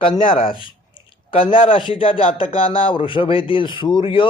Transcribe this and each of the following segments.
कन्या राशीच्या जातकांना वृषभेतील सूर्य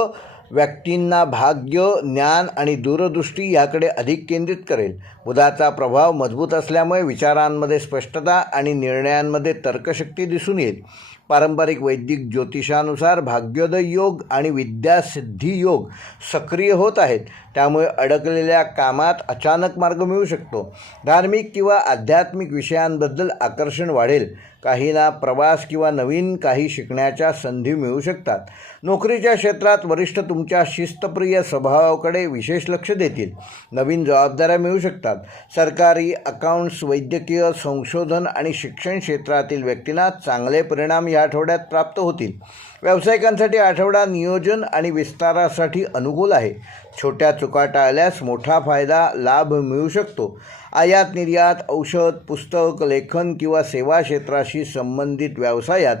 व्यक्तींना भाग्य, ज्ञान आणि दूरदृष्टी याकडे अधिक केंद्रित करेल. बुधाचा प्रभाव मजबूत असल्यामुळे विचारांमध्ये स्पष्टता आणि निर्णयांमध्ये तर्कशक्ती दिसून येईल. पारंपरिक वैदिक ज्योतिषानुसार भाग्योदय योग आणि विद्यासिद्धी योग सक्रिय होत आहेत. त्यामुळे अडकलेल्या कामात अचानक मार्ग मिळू शकतो. धार्मिक किंवा आध्यात्मिक विषयांबद्दल आकर्षण वाढेल. काहींना प्रवास किंवा नवीन काही शिकण्याच्या संधी मिळू शकतात. नोकरीच्या क्षेत्रात वरिष्ठ तुमच्या शिस्तप्रिय स्वभावाकडे विशेष लक्ष देतील. नवीन जबाबदाऱ्या मिळू शकतात. सरकारी, अकाउंट्स, वैद्यकीय, संशोधन आणि शिक्षण क्षेत्रातील व्यक्तींना चांगले परिणाम या आठवड्यात प्राप्त होतील. व्यावसायिकांसाठी आठवडा नियोजन आणि विस्तारासाठी अनुकूल आहे. छोट्या चुका टाळल्यास मोठा लाभ मिळू शकतो. आयात निर्यात, औषध, पुस्तक, लेखन किंवा सेवा क्षेत्राशी संबंधित व्यवसायात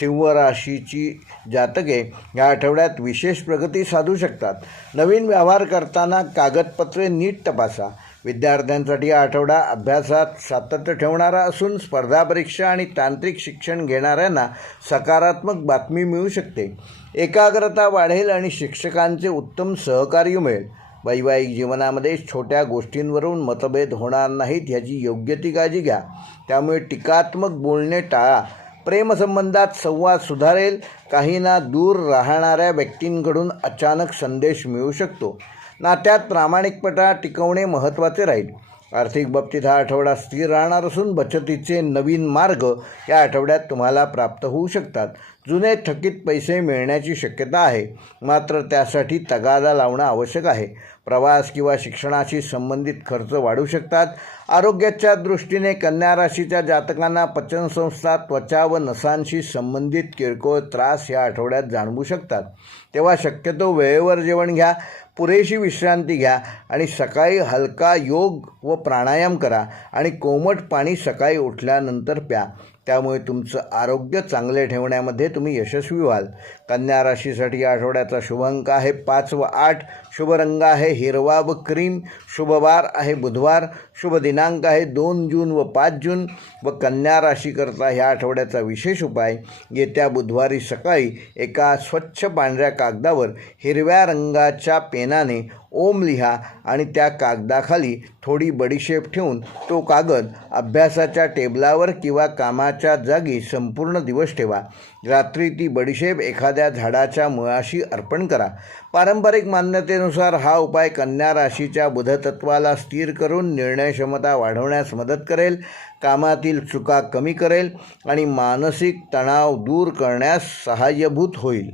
सिंह राशीची जातके या आठवड्यात विशेष प्रगती साधू शकतात. नवीन व्यवहार करताना कागदपत्रे नीट तपासा. विद्यार्थ्यांसाठी हा आठवडा अभ्यासात सातत्य ठेवणारा असून स्पर्धा परीक्षा आणि तांत्रिक शिक्षण घेणाऱ्यांना सकारात्मक बातमी मिळू शकते. एकाग्रता वाढेल आणि शिक्षकांचे उत्तम सहकार्य मिळेल. वैवाहिक जीवनामध्ये छोट्या गोष्टींवरून मतभेद होणार नाहीत याची योग्य ती काळजी घ्या. त्यामुळे टीकात्मक बोलणे टाळा. प्रेमसंबंधात संवाद सुधारेल. काहींना दूर राहणाऱ्या व्यक्तींकडून अचानक संदेश मिळू शकतो. नात्यात प्रामाणिकपणा टिकवणे महत्त्वाचे राहील. आर्थिक बाबतीत हा आठवडा स्थिर राहणार असून बचतीचे नवीन मार्ग या आठवड्यात तुम्हाला प्राप्त होऊ शकतात. जुने थकीत पैसे मिळण्याची शक्यता आहे, मात्र त्यासाठी तगादा लावणं आवश्यक आहे. प्रवास किंवा शिक्षणाशी संबंधित खर्च वाढू शकतात. आरोग्याच्या दृष्टीने कन्या राशीच्या जातकांना पचनसंस्था, त्वचा व नसांशी संबंधित किरकोळ त्रास या आठवड्यात जाणवू शकतात. तेव्हा शक्यतो वेळेवर जेवण घ्या, पुरेशी विश्रांती घ्या आणि सकाळी हलका योग व प्राणायाम करा आणि कोमट पाणी सकाळी उठल्यानंतर प्या. त्यामुळे तुमचं आरोग्य चांगले ठेवण्यामध्ये तुम्ही यशस्वी व्हाल. कन्या राशीसाठी या आठवड्याचा शुभ अंक आहे 5 व 8. शुभ रंग आहे हिरवा व क्रीम. शुभ वार आहे बुधवार. शुभ दिनांक आहे 2 जून व 5 जून. व कन्या राशीकरता ह्या आठवड्याचा विशेष उपाय, येत्या बुधवारी सकाळी एका स्वच्छ पांढऱ्या कागदावर हिरव्या रंगाच्या पेनाने ओम लिहा आणि त्या कागदाखाली थोडी बडीशेप ठेवून तो कागद अभ्यासाच्या टेबलावर किंवा कामाच्या जागी संपूर्ण दिवस ठेवा. रात्री ती बडीशेप एखाद्या झाडाच्या मुळाशी अर्पण करा. पारंपरिक मान्यतेनुसार हा उपाय कन्या राशीच्या बुधतत्वाला स्थिर करून निर्णय क्षमता वाढवण्यास मदत करेल, कामातील चुका कमी करेल आणि मानसिक तणाव दूर करण्यास सहाय्यभूत होईल.